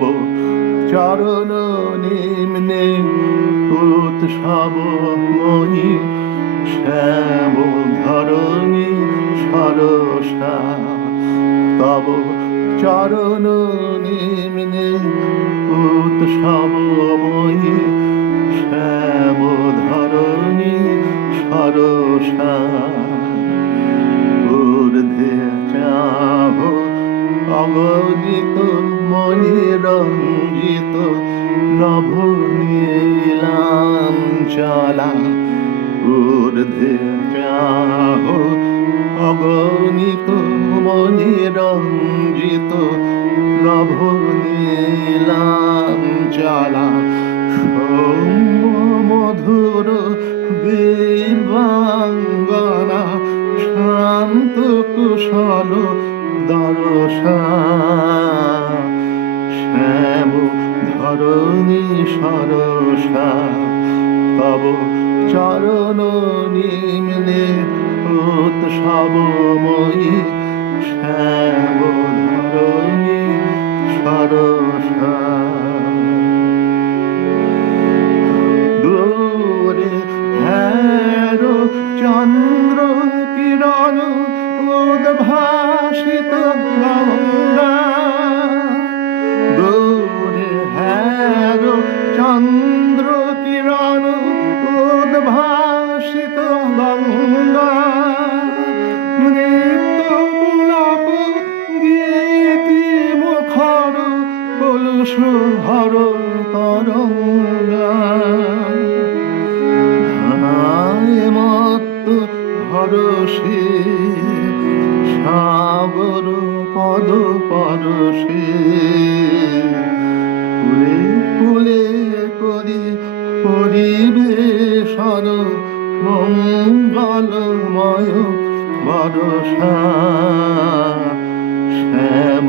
তব চরণ নিম্নে উৎসবময়ী শ্যাম ধরণী সরসা। তব চরণ নিম্নে উৎসব শ্যাম রঞ্জিত নভ নীলাম চলা ঊর্ধ্বে চাহ অগণিত মণি রঞ্জিত নভ নীলাম চলা মধুর দিবাঙ্গনা শান্ত কুশল দর্শা তব চরণ নিম্নে উৎসবময়ী শ্যাম ধরণী হ্যারো চন্দ্র কিরণ উদ্ভাসিত গঙ্গা। দূরে চন্দ্র কিরণ কলুষ হর তরঙ্গা ধায় মত্ত হরষে সাগর পদ পরশে কুলে কুলে করি পরিবেশন মঙ্গলময় বরষা শ্যাম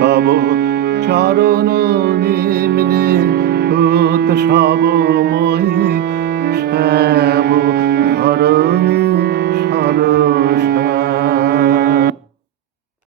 তব চরণ নিম্নে উৎসবময়ী